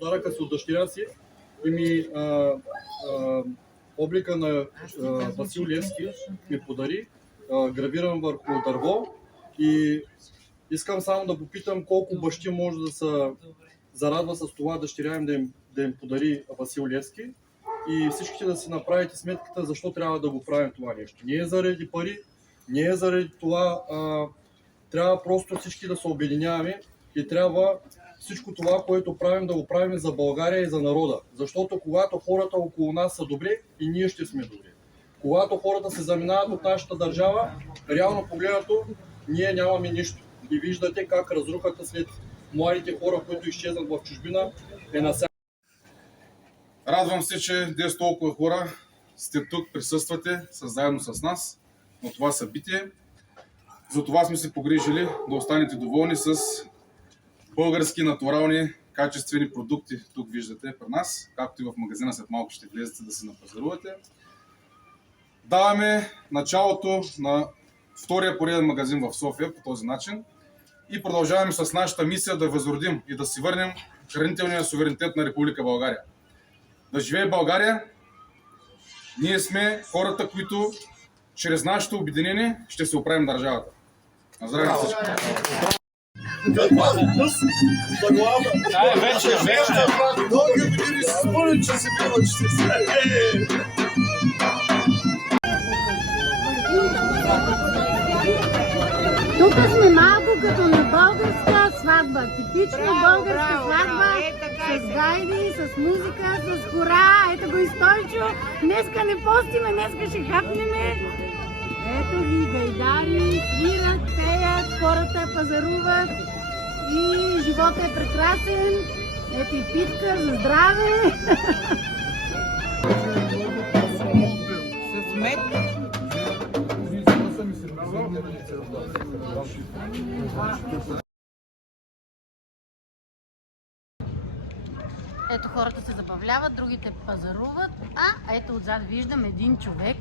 подаръка си от дъщеря си и ми облика на Васил Левски ми подари, гравиран върху дърво, и искам само да попитам колко бащи може да се зарадва с това дъщеря им да им подари Васил Левски, и всичките да си направите сметката защо трябва да го правим това нещо. Не е заради пари, не е заради това, трябва просто всички да се обединяваме и трябва всичко това, което правим, да го правим за България и за народа. Защото когато хората около нас са добри, и ние ще сме добри. Когато хората се заминават от нашата държава, реално погледнато, ние нямаме нищо. И виждате как разрухата след младите хора, които изчезнат в чужбина, е насякъде. Радвам се, че 10 толкова хора сте тук, присъствате заедно с нас на това събитие. Затова сме се погрижили да останете доволни с български, натурални, качествени продукти. Тук виждате при нас, както и в магазина след малко ще влезете да се напазарувате. Даваме началото на втория пореден магазин в София по този начин и продължаваме с нашата мисия да възродим и да си върнем хранителния суверенитет на Република България. Да живее България! Ние сме хората, които чрез нашето обединение ще се оправим държавата. На здраве на всички! Тук сме малко като на българска сватба. Типично българска сватба. С гайди, с музика, с хора. Ето го и Стойчо. Днеска не постиме, днеска ще хапнеме. Ето ги гайдари, свират, пеят, хората пазаруват и живота е прекрасен. Ето и питка за здраве. С мед. Ето хората се забавляват, другите пазаруват, ето отзад виждам един човек,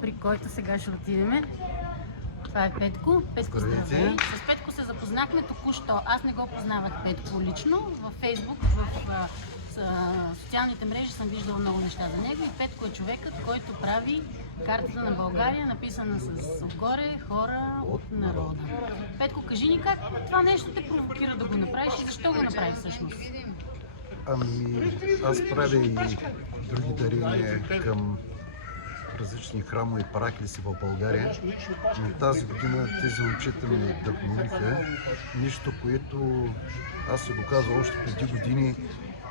при който сега ще отидем. Това е Петко. Петко, здравей. С Петко се запознахме току-що. Аз не го познавах Петко лично. Във Фейсбук, в социалните мрежи съм виждала много неща за него и Петко е човекът, който прави картата на България, написана с отгоре хора от народа. Петко, кажи ни как това нещо те провокира да го направиш и защо го направи всъщност? Ами, аз правя и други дарения към различни храмове и параклиси в България, но тази година тези момчета ме вдъхновиха. Нищо, което аз се го казвам още преди години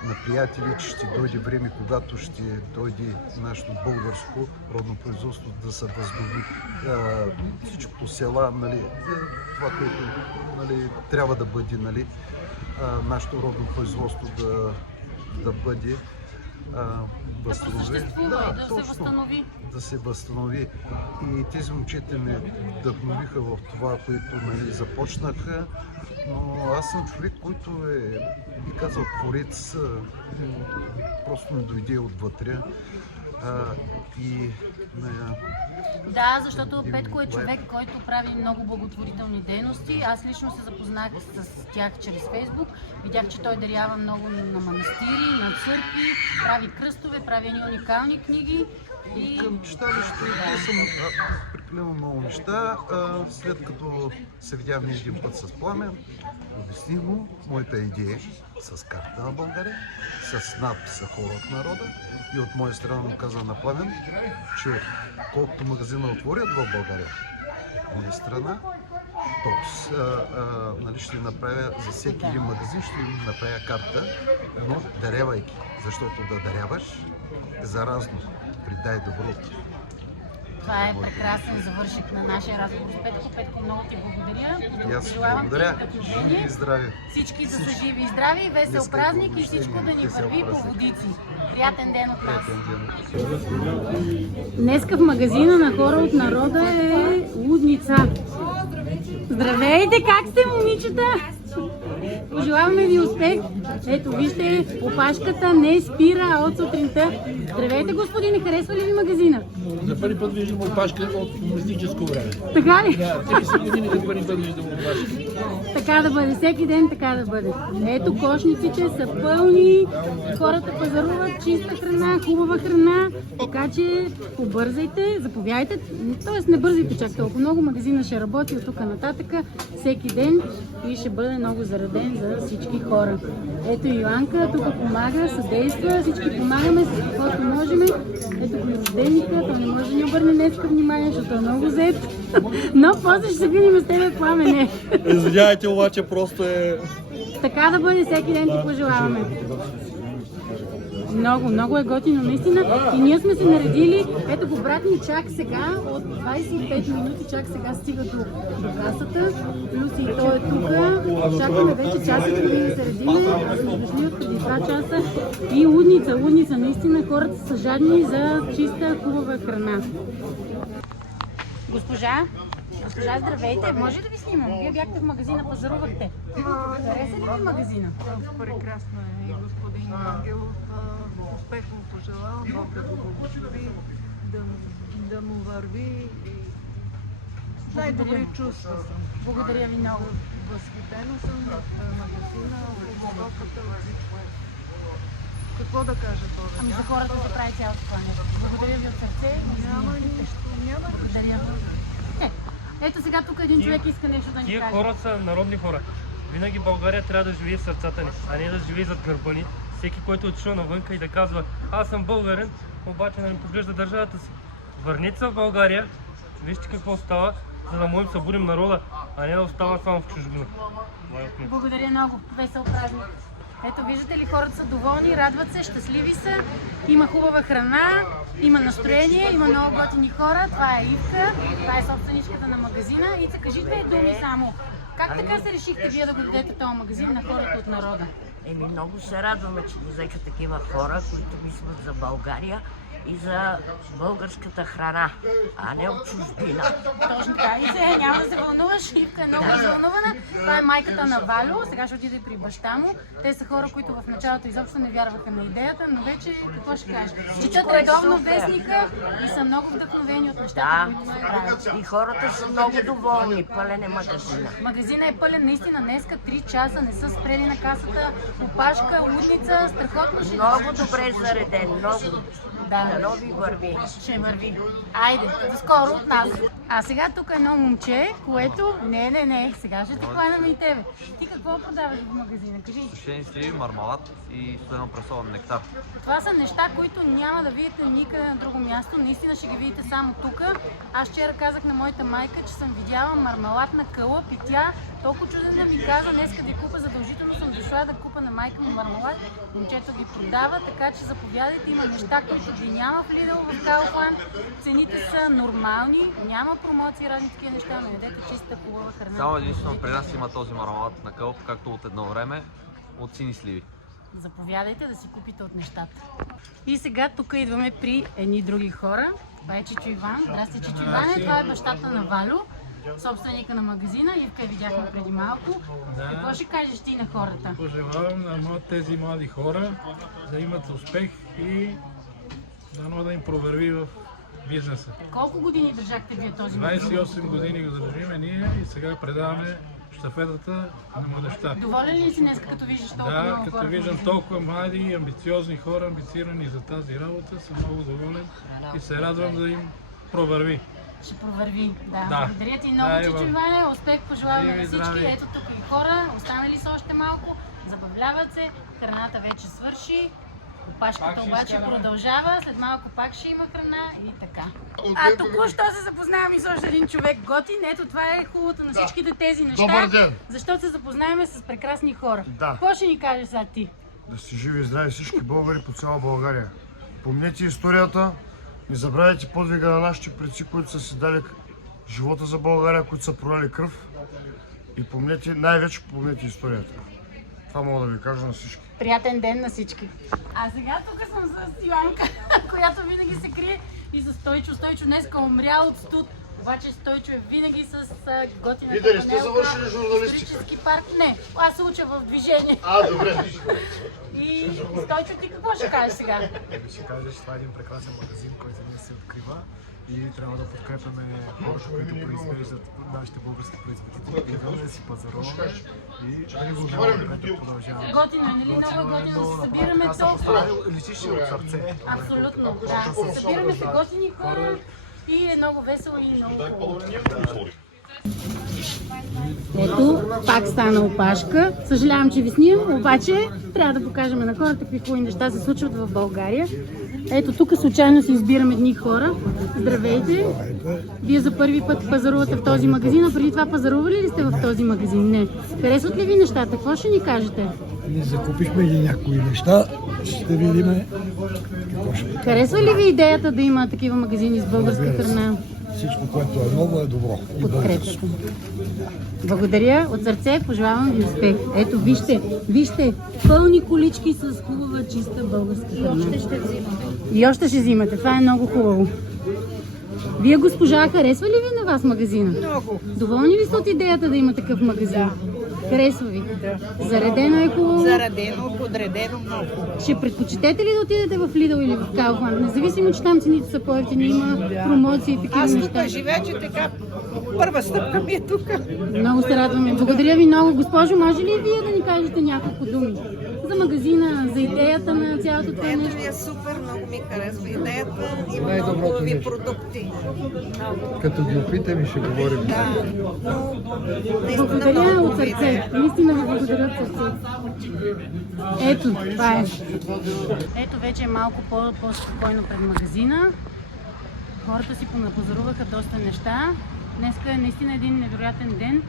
на приятели, че ще дойде време, когато ще дойде нашето българско родно производство да се възобнови всичкото села, нали, това, което нали, трябва да бъде, нали, нашето родно производство да бъде възстанови. Да се възстанови. И тези момчета ме вдъхновиха в това, което нали, започнаха, но аз съм човек, който би казал творец, просто ми дойде отвътре. Да, защото Петко е човек, който прави много благотворителни дейности. Аз лично се запознах с тях чрез Фейсбук. Видях, че той дарява много на манастири, на църкви, прави кръстове, прави уникални книги. И към читалище съм прекалено много неща. След като се видяхме един път с Пламен, обясних му моята идея с карта на България, с надписа хора от народа и от моя страна му каза на Пламен, че колкото магазина отворят в България, от моя страна, нали, ще направя за всеки един магазин, ще направя карта, но дарявайки, защото да даряваш е заразно. Придай доброто. Това е прекрасен завършик на нашия разговор с Петко. Петко, много ти благодаря. И аз благодаря. Живи и здрави. Всички да са живи и здрави, весел празник и всичко да ни върви по водици. Приятен ден от нас. Днеска в магазина на хора от народа е Лудница. Здравейте, как сте, момичета? Пожелаваме ви успех. Ето, вижте, опашката не спира от сутринта. Здравейте, господине, харесва ли ви магазина? За първи път виждам опашка от комунистическо време. Така ли? Да, 30 години за първи път виждам опашка. Така да бъде, всеки ден така да бъде. Ето, кошниците са пълни, хората пазаруват, чиста храна, хубава храна, така че побързайте, заповядайте, т.е. не бързайте чак толкова много, магазина ще работи от тук нататък всеки ден и ще бъде много зареден за всички хора. Ето Йоанка тук помага, съдейства, всички помагаме с каквото можем. Ето го рожденика, той не може да ни обърне днеска внимание, защото е много зает. Но после ще се видим с тебе, Пламене. Извинявайте, обаче просто е... Така да бъде, всеки ден ти пожелаваме. Много, много е готино, наистина. И ние сме се наредили, ето го брат ни чак сега, от 25 минути, чак сега стига до касата. Люси и той е тук. Чакаме вече час и половина да се редиме. Аз сме дошли от преди 2 часа. И лудница, наистина хората са жадни за чиста, хубава храна. Госпожа, здравейте, може ли да ви снимам? Вие бяхте в магазина, пазарувахте. Хареса ли ви магазина? Прекрасно е и господин Ангелов. Успех му пожелавам, Бог да го благослови, да му върви и най-добри чувства съм. Благодаря ви много. Възхитена съм в магазина, обстановката, всичко. Какво да кажа повече? Ами за хората се прави цялото това нещо. Благодаря ви от сърце. Няма нищо, няма нищо. Благодаря. Ето сега тук един човек иска нещо да ни Тия каже. хора са народни хора. Винаги България трябва да живее в сърцата ни, а не да живее зад гърба ни. Всеки, който е отишъл навънка и да казва, аз съм българин, обаче да не поглежда държавата си. Върнете се в България, вижте какво става, за да можем да събудим народа, а не да остава само в чужбина. Благодаря много. Весел празник. Ето виждате ли, хората са доволни, радват се, щастливи са. Има хубава храна, има настроение, има много готини хора. Това е Ивка, това е собственичката на магазина. Ица, кажите думи само. Как така се решихте вие да го дадете този магазин на хората от народа? Много се радваме, че го взеха такива хора, които мислят за България и за българската храна, а не от чужбина. Точно така. И се, няма да се вълнуваш, Ивка е много развълнувана. Това е майката на Валю, сега ще отиде при баща му. Те са хора, които в началото изобщо не вярваха на идеята, но вече, какво ще кажеш? Четат редовно вестника и са много вдъхновени от нещата, които се правят. И хората са много доволни, пълен е магазина. Магазина е пълен, наистина днеска 3 часа не са спрели на касата, опашка, лудница, страхотно ще... Много добре зареден, много. Да. Дано ви върви. Ще върви. Айде, за скоро от нас. А сега тук е едно момче, което... Не, сега ще те хванем и тебе. Ти какво продаваш в магазина? Кажи. Сушени сливи, мармалад и студено пресован нектар. Това са неща, които няма да видите никъде на друго място. Наистина ще ги видите само тук. Аз вчера казах на моята майка, че съм видяла мармалад на кълъп и тя толкова чудена ми каза, днеска да купа, задължително съм дошла да купа на майка му мармалад. Момчето ги продава, така че заповядайте. Има неща, които ги няма в Lidl, в Kaufland. Цените са нормални, няма промоции, разни такива неща, но ядете чиста, хубава храна. Само единствено при нас има този мармалад на кълъп, както от едно време, от сини сливи. Заповядайте да си купите от нещата. И сега тук идваме при едни други хора. Това е Чичо Иван. Здрасти, Чичо Иване. Това е бащата на Валю, собственика на магазина. Ивка я видяхме преди малко. Какво ще кажеш ти на хората? Пожелавам на тези млади хора да имат успех и дано да им провърви в бизнеса. Колко години държахте вие този магазин? 28 години го държиме ние и сега предаваме щафетата на младежта. Доволен ли си днес, като виждаш толкова много Да, хора? като виждам толкова млади и амбициозни хора, амбицирани за тази работа, съм много доволен и се радвам да им провърви. Ще провърви, да. Да. Благодаря ти много, Да, Чичо Иване. Успех пожелаваме И на ви всички. здраве. Ето тук и хора. Останали са още малко. Забавляват се. Храната вече свърши. Опашката обаче продължава. След малко пак ще има храна и така. А току-що се запознаваме с още един човек готин. Ето това е хубавото на всичките тези неща. Добър ден! Защото се запознаваме с прекрасни хора. Да. Какво ще ни кажеш сега ти? Да сте живи и здрави всички българи по цяла България. Помнете историята, не забравяйте подвига на нашите предци, които са си дали живота за България, които са пролили кръв. И помнете, най-вече помнете историята. Това мога да ви кажа на всички. Приятен ден на всички. А сега тук съм с Йоанка, която винаги се крие, и за Стойчо. Стойчо днеска умря от студ. Обаче Стойчо е винаги с готина Вие дали сте завършили журналистика? исторически парк. Не, аз се уча в движение. Добре. И Стойчо, ти какво ще кажеш сега? Ще кажа, че това е един прекрасен магазин, който ние се открива и трябва да подкрепяме хората, които произвеждат нашите български производители. Идваме да си пазаруваме и смело напред да продължаваме. Готино е, нали? Много готино да се събираме толкова. Личиш от сърце. Абсолютно, да. Събираме се готини хора и е много весело и много хубаво. Ето, пак стана опашка. Съжалявам, че ви снимам, обаче трябва да покажем на хората какви хубави неща се случват в България. Ето тук случайно се избирам едни хора. Здравейте! Вие за първи път пазарувате в този магазин, а преди това пазарували ли сте в този магазин? Не. Харесват ли ви нещата? Какво ще ни кажете? Ние закупихме и някои неща. Ще видим какво ще. Харесва ли ви идеята да има такива магазини с българска храна? Всичко, което е ново, е добро. Подкрепяте. Благодаря от сърце, пожелавам ви успех. Ето, вижте, пълни колички с хубава, чиста българска храна. И още ще взимате. Това е много хубаво. Вие, госпожа, харесва ли ви на вас магазина? Много. Доволни ли сте от идеята да има такъв магазин? Харесва ви? Заредено е хубаво? Заредено, подредено много. Ще предпочитете ли да отидете в Lidl или в Kaufland? Независимо, че там цените са по-евтини, има промоции и такива Аз неща. тук живея, че така първа стъпка ми е тук. Много се радваме. Благодаря ви много. Госпожо, може ли вие да ни кажете няколко думи за магазина, за идеята на цялото това Ето нещо? ми е супер, много ми харесва идеята. Има Най-доброто много хубави нещо. продукти. Като ги опитаме, ще говорим. Да, но наистина Благодаря много от хубава сърце. идея. Наистина ви благодаря от сърце. Ето, това е. Ето вече е малко по-спокойно пред магазина. Хората си понапазаруваха доста неща. Днеска е наистина един невероятен ден,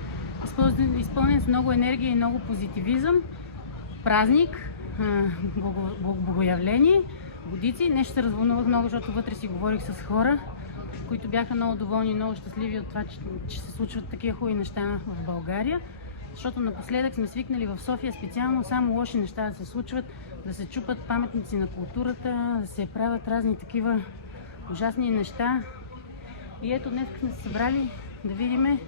изпълнен с много енергия и много позитивизъм. Празник, богоявление, годици. Днес се развълнувах много, защото вътре си говорих с хора, които бяха много доволни и много щастливи от това, че се случват такива хубави неща в България. Защото напоследък сме свикнали в София специално само лоши неща да се случват, да се чупат паметници на културата, да се правят разни такива ужасни неща. И ето днес сме се събрали да видим,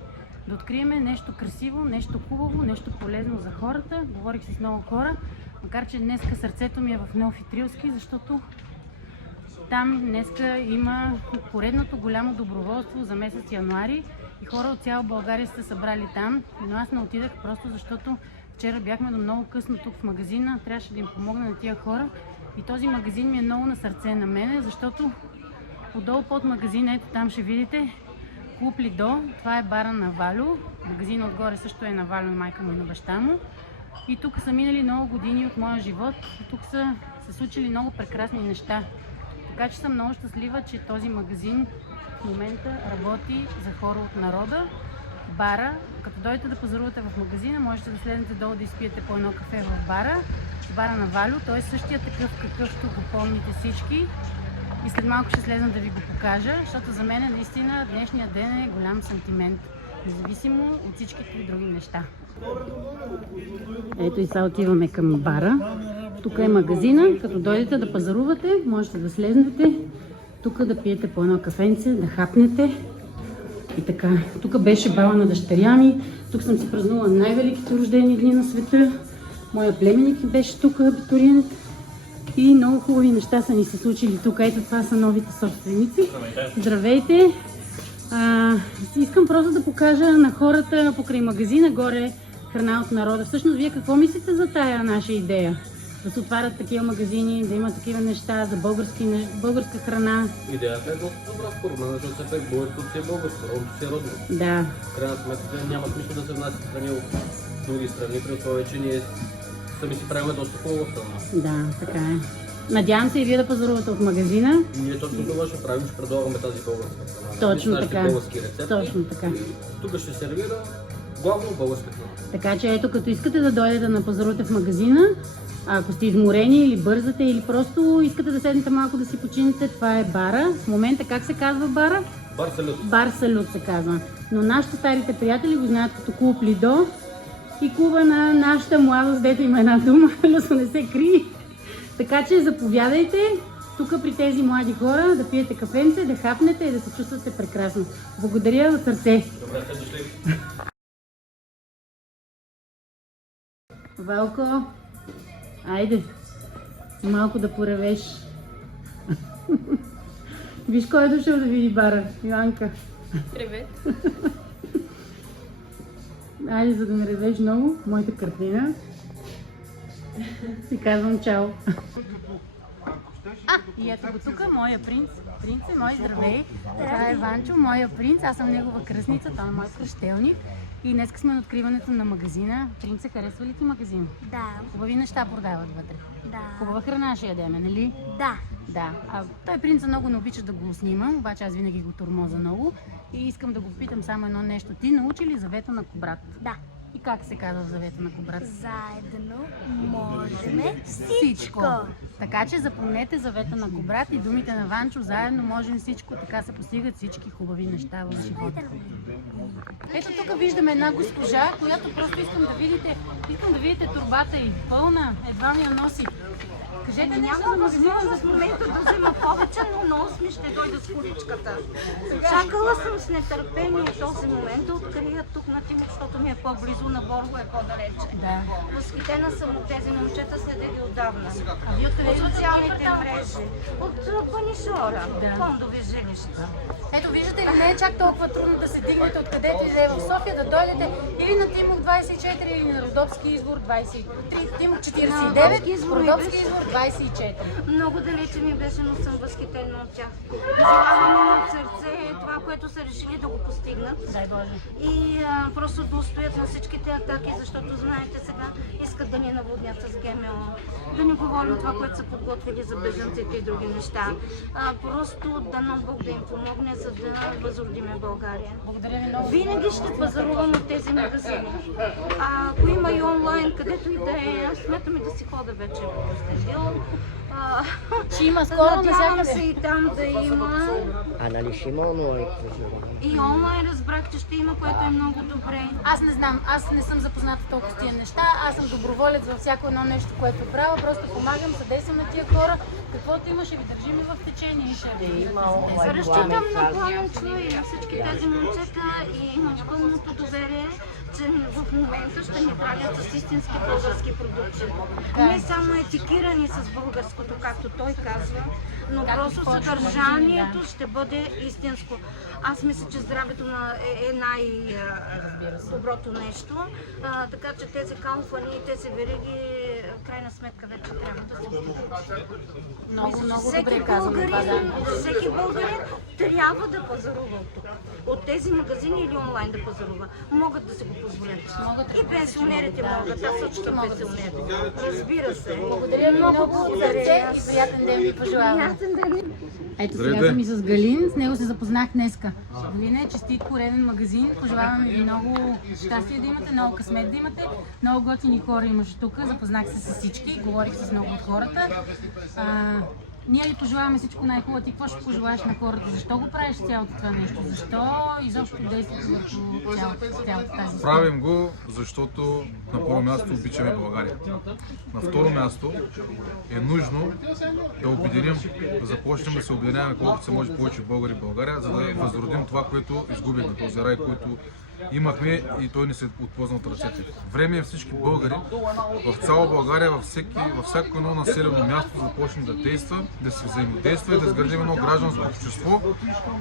да открием нещо красиво, нещо хубаво, нещо полезно за хората. Говорих с много хора, макар че днеска сърцето ми е в Неофитрилски, защото там днеска има поредното голямо доброволство за месец януари и хора от цяла България са събрали там, но аз не отидах просто защото вчера бяхме до много късно тук в магазина, трябваше да им помогна на тия хора и този магазин ми е много на сърце на мене, защото отдолу под магазина, ето там ще видите Клуб Лидо, това е бара на Валю, магазина отгоре също е на Валю, майка му и на баща му. И тук са минали много години от моя живот, тук са се случили много прекрасни неща. Така че съм много щастлива, че този магазин в момента работи за хора от народа. Бара, като дойдете да пазарувате в магазина, можете да следнете долу да изпиете по едно кафе в бара на Валю. Той е същия такъв, какъвто го помните всички. И след малко ще слезна да ви го покажа, защото за мен наистина днешния ден е голям сантимент, независимо от всичките други неща. Ето и сега отиваме към бара. Тук е магазина, като дойдете да пазарувате, можете да слезнете, тук да пиете по едно кафенце, да хапнете. И така, тук беше бала на дъщеря ми, тук съм си празнувала най-великите рождени дни на света. Моя племенник беше тук, абитуриент. И много хубави неща са ни се случили тук. Ето това са новите собственици. Здравейте! Искам просто да покажа на хората покрай магазина горе храна от народа. Всъщност, вие какво мислите за тая наша идея? Да се отварят такива магазини, да има такива неща за българска храна. Идеята е доста добра според мен, защото все пак българското си е българско, родното си е родно. Да. В крайна сметка няма смисъл да се внасят храни от други страни, при условие, че ние сами си правим доста хубава храна. Да, така е. Надявам се и вие да пазарувате от магазина. И ние точно това ще правим, ще предлагаме тази българска храна. Точно Нашите така. български рецепти. Точно така. Тук ще сервира главно българска храна. Така че ето, като искате да дойдете да пазарувате в магазина, ако сте изморени или бързате или просто искате да седнете малко да си починете, това е бара. В момента как се казва бара? Бар Салют. Бар Салют се казва. Но нашите старите приятели го знаят като Клуб Лидо и клуба на нашата младост, дето има една дума, Люсо не се крие. Така че заповядайте, тук при тези млади хора да пиете кафенце, да хапнете и да се чувствате прекрасно. Благодаря от сърце. Валко, айде, малко да поревеш. Виж кой е дошъл да види бара, Йоанка. Привет. Айде, за да не ревеш много, моята картина. Ти казвам чао. И ето го тук, моя принц. Принце, мой здравей. Това е Ванчо, моя принц. Аз съм негова кръстница, той е мой кръщелник. И днес сме на откриването на магазина. Принце, харесва ли ти магазин? Да. Хубави неща продават вътре. Да. Хубава храна ще ядеме, нали? Да. Да. Той принца много не обича да го снимам, обаче аз винаги го тормоза много. И искам да го питам само едно нещо. Ти научи ли завета на Кубрат? Да. И как се казва в завета на Кубрат? Заедно можем всичко. Така че запомнете завета на Кубрат и думите на Ванчо. Заедно можем всичко, така се постигат всички хубави неща в живота. Ето тук виждаме една госпожа, която просто искам да видите турбата й. Пълна, едва ми я носи. Кажете нещо за магазина. В момента да взема повече, но на 8 ще дойда с количката. Чакала съм с нетърпение този момент да открия тук на Тимок, защото ми е по-близо, на Борго е по-далече. Да. Възхитена съм от тези момчета, следя ги отдавна. А вие откъде от социалните мрежи, от Банишора, фондови жилища. Ето виждате ли, не е чак толкова трудно да се дигнете откъдето и да е в София, да дойдете или на Тимок 24, или на Родопски извор 23, Тимок 49, Родопски извор 24. Много далече ми беше, но съм възхитена от тях. Желавам им от сърце това, което са решили да го постигнат. Дай Боже. И просто да устоят на всичките атаки, защото знаете сега искат да ни наводнят с ГМО. Да не говорим това, което са подготвили за бежанците и други неща. Просто дано Бог да им помогне, за да възродиме България. Благодаря ви много. Винаги ще пазарувам от тези магазини. Ако има и онлайн, където и да е, аз смятаме да си хода вече по Кюстендил. Ще има скоро надявам се и там да има. Нали ще има онлайн? И онлайн разбрах, че ще има, което е много добре. Аз не знам, аз не съм запозната толкова с тия неща. Аз съм доброволец във всяко едно нещо, което правя. Просто помагам, съдействам на тия хора. Каквото има, ще ви държим и в течение. Разчитам на Пламенчо и на всички тези момчета и имам пълното доверие, че в момента ще ни правят с истински български продукти. Не само етикирани с българското, както той казва, но просто съдържанието ще бъде истинско. Аз мисля, че здравето е най-доброто нещо, така че тези камфани и тези вериги, в крайна сметка, вече трябва да се много добре казвам. Всеки българин трябва да пазарува от тук. От тези магазини или онлайн да пазарува. Могат да се го позволят. И пенсионерите могат. Аз също съм пенсионер. Разбира се. Благодаря ви много от сърце и приятен ден ви пожелавам. Ето сега съм и с Галин, с него се запознах днеска. Галин е честит пореден магазин, пожелаваме ви много щастие да имате, много късмет да имате, много готини хора имаше тук, запознах се с всички, говорих с много от хората. Ние ви пожелаваме всичко най-хубаво. Ти какво ще пожелаеш на хората? Защо го правиш цялото това нещо? Защо изобщо действате върху цялата тази? Правим го, защото на първо място обичаме България. На второ място е нужно да обединим, да започнем да се обединяваме колкото се може повече българи в България, за да възродим това, което изгубихме, този рай, който имахме и той ни се отпозна от ръцете. Време е всички българи в цяла България, във всяко едно населено място да започнем да действа, да се взаимодейства и да изградим едно гражданско общество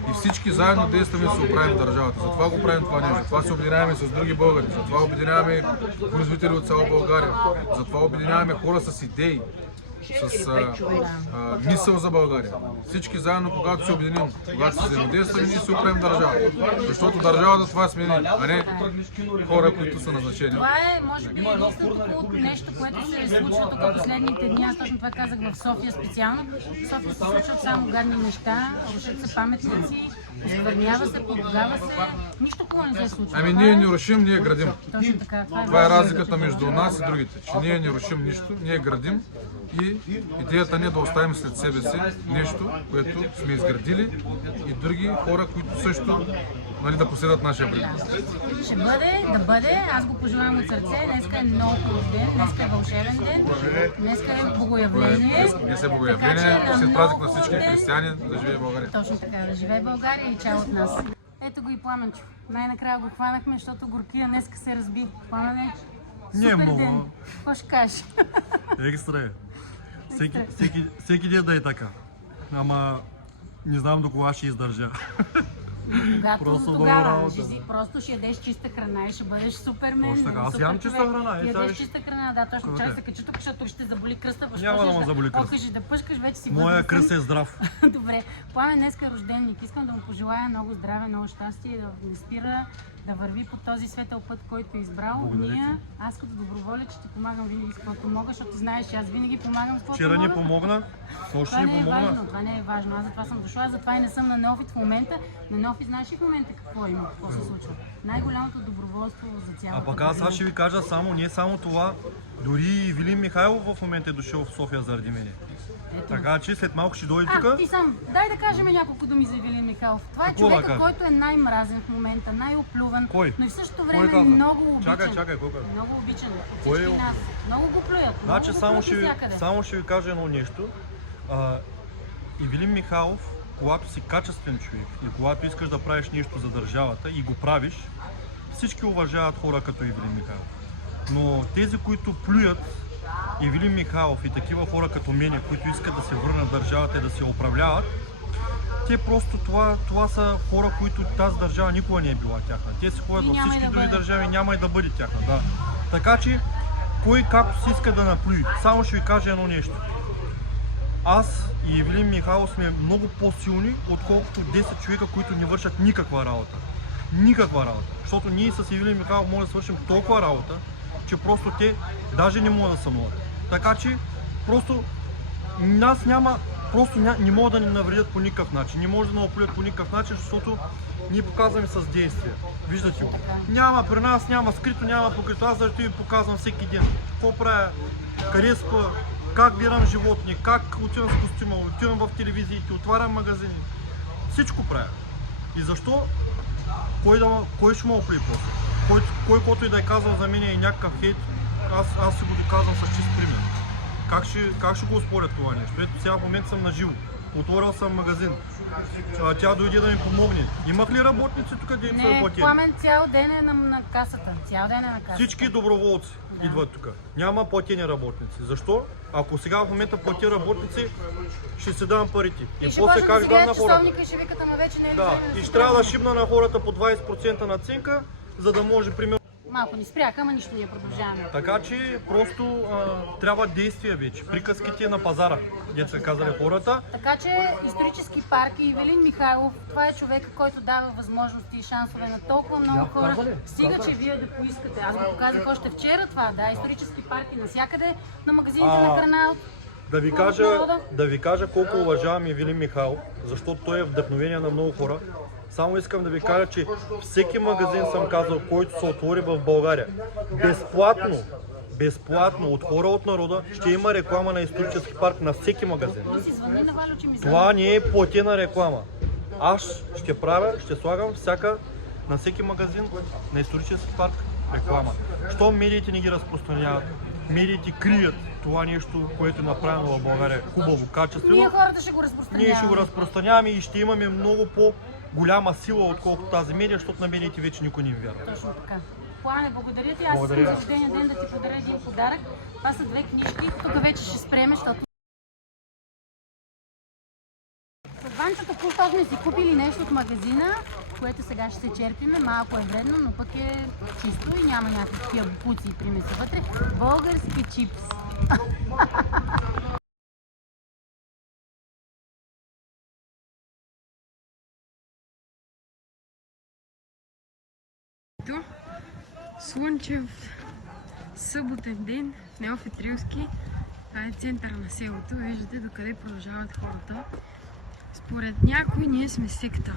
и всички заедно действаме да се оправим държавата. Затова го правим това нещо, затова се обединяваме с други българи, затова обединяваме производители от цяла България, затова обединяваме хора с идеи, с мисъл за България. Всички заедно, когато се обединим, когато се взаимодействаме, ние се оправим държавата. Защото държавата това сме ние, а не хора, които са назначени. Това е, може би, единственото нещо, което се случва тук последните дни. Аз точно това казах в София специално. В София се случват само гадни неща, рушат се паметници, осквернява се, поругава се. Нищо хубаво не се случва. Ами ние не рушим, ние градим. Точно така. Това е разликата между нас и другите, че ние не рушим нищо, ние градим и идеята ни е да оставим след себе си нещо, което сме изградили и други хора, които също да последват нашия пример. Ще бъде, да бъде. Аз го пожелавам от сърце. Днеска е много хубав ден, днеска е вълшебен ден, днеска е богоявление. Днес е богоявление, след празник на всички християни, да живее България. Точно така, да живее България и чао от нас. Ето го и Пламенчо. Най-накрая го хванахме, защото горкия днеска се разби. Пламене, супер ден. Какво ще кажеш? Екстра е. Всеки ден да е така. Ама не знам до кога ще издържа. Когато тогава просто ще ядеш чиста храна и ще бъдеш супермен. Точно така, аз ям чиста храна. Ядеш чиста храна, да, точно. Чак се качи тук, защото ще заболи кръста. Няма да ме заболи кръста. Окажеш да пъшкаш, вече си Моя кръст е здрав. Добре. Пламен днеска е рожденник. Искам да му пожелая много здраве, много щастие, да не спира, да върви по този светъл път, който е избрал. Аз като доброволец ще ти помагам винаги с каквото мога, защото знаеш, аз винаги помагам с каквото мога. Вчера ни помогна, това не е важно, това не е важно. Аз затова съм дошла, затова и не съм на неофит в момента. На неофит знаеш ли в момента какво има, какво се случва? Най-голямото доброволство за цялата. А пък аз ще ви кажа не само това, дори и Вилин Михайлов в момента е дошъл в София заради мене. Така че след малко ще дойде тук. Ти сам, дай да кажем няколко думи за Вилин Михайлов. Това е човекът, който е най-мразен в момента, най-оплюван, но и в същото време много обичан. Чакай, кой каза? Много обичан от всички нас. Много го плюят. Значи само ще ви кажа едно нещо. Ивелин Михайлов, когато си качествен човек и когато искаш да правиш нещо за държавата и го правиш, всички уважават хора като Ивелин Михайлов. Но тези, които плюят Ивелин Михайлов и такива хора като мене, които искат да се върнат държавата и да се управляват, те просто това са хора, които тази държава никога не е била тяхна. Те си ходят във всички други държави, няма и да бъде тяхна. Да. Така че, кой както си иска да наплюи. Само ще ви кажа едно нещо. Аз и Ивелин Михайлов сме много по-силни, отколкото 10 човека, които не вършат никаква работа. Никаква работа. Защото ние с Ивелин Михайлов можем да свършим толкова работа, че просто те даже не могат да съмнуват. Така че просто нас не могат да ни навредят по никакъв начин. Не може да ни оплюят по никакъв начин, защото ние показваме с действия. Виждате го. При нас няма скрито, няма покрито. Аз заради ви показвам всеки ден. Какво правя, къде спа, как гледам животни, как отивам с костюма, отивам в телевизиите, отварям магазини. Всичко правя. И защо? Кой ще ме оплюе после? Кой който и да е казал за мен и някакъв хейт, аз си го доказвам с чист пример. Как ще го спорят това нещо? Ето сега в момента съм на живо. Отворил съм магазин. Тя дойде да ми помогне. Имах ли работници тук, де са платени? Не, Пламен цял ден е на касата. Цял ден е на касата. Всички доброволци идват тук. Няма платени работници. Защо? Ако сега в момента плати работници, ще си дам парите. И после как да дам на хората? И ще викат, ама вече не е да, и ще трябва да шибна на хората по 20% наценка, за да може примерно. Малко ни спряха, ама нищо ние продължаваме. Така че просто трябва действия вече. Приказките на пазара, дето са казали хората. Така че исторически парк и Ивелин Михайлов, това е човек, който дава възможности и шансове на толкова много хора. Стига, че вие да поискате. Аз го показах още вчера това, да, исторически парки навсякъде, на магазините на храна. Да ви кажа колко уважавам Ивелин Михайлов, защото той е вдъхновение на много хора. Само искам да ви кажа, че всеки магазин съм казал, който се отвори в България, безплатно от хора от народа, ще има реклама на исторически парк на всеки магазин. Това не е платена реклама. Аз ще слагам на всеки магазин на исторически парк реклама. Що медиите не ги разпространяват? Медиите крият това нещо, което е направено в България хубаво, качествено. Ние хората ще го разпространяваме. Ние ще го разпространяваме и ще имаме много по-голяма сила, отколкото тази медия, защото на медиите вече никой не им вярва. Точно така. Пламене, благодаря ти. Аз искам за рождения ден да ти подаря един подарък. Това са 2 книжки. Тук вече ще спреме, защото с Ванчо току-що сме си купили нещо от магазина, което сега ще се черпиме. Малко е вредно, но пък е чисто и няма някакви такива букуци и примеси вътре. Български чипс. Слънчев съботен ден, Неофит Рилски. Това е центъра на селото. Виждате докъде продължават хората. Според някои ние сме секта.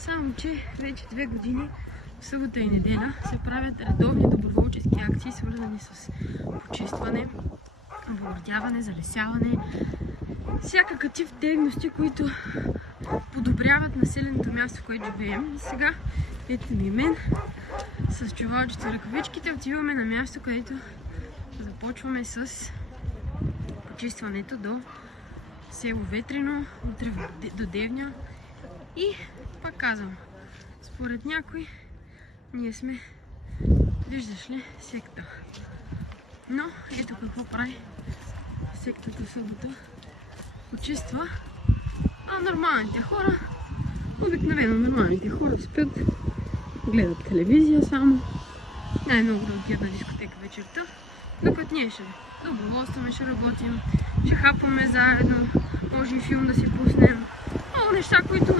Само, че вече 2 години в събота и неделя се правят редовни доброволчески акции, свързани с почистване, облагородяване, залесяване, всякакъв тип дейности, които подобряват населеното място, в което живеем. И сега, ето ми мен, с чувалчето ръкавичките отиваме на място, където започваме с почистването до село Ветрино, утре до Девня. И пак казвам, според някой, ние сме, виждаш ли, секта. Но ето какво прави сектата в събота. Почиства, а нормалните хора, обикновено нормалните хора спят, гледат телевизия само, най-много да отидат на дискотека вечерта, докато ние ще доброволстваме, ще работим, ще хапаме заедно, може и филм да си пуснем, много неща, които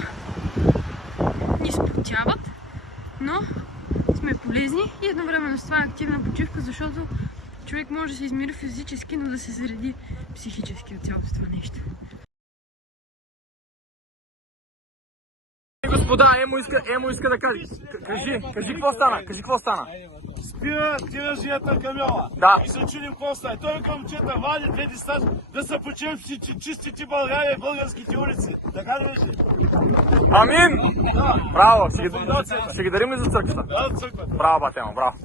ни сплотяват, но сме полезни и едновременно с това е активна почивка, защото човек може да се измири физически, но да се зареди психически от цялото това нещо. Господа, Емо иска да каже. Кажи какво стана, Спира тиражията камиона. Да. И се чудим какво стане. Той към чета вади 2 дистанции да се почем си чистите България и българските улици. Така ли беше? Амин! Браво! Ще ги дарим ли за църквата? Да, за църквата. Браво, Батема, браво!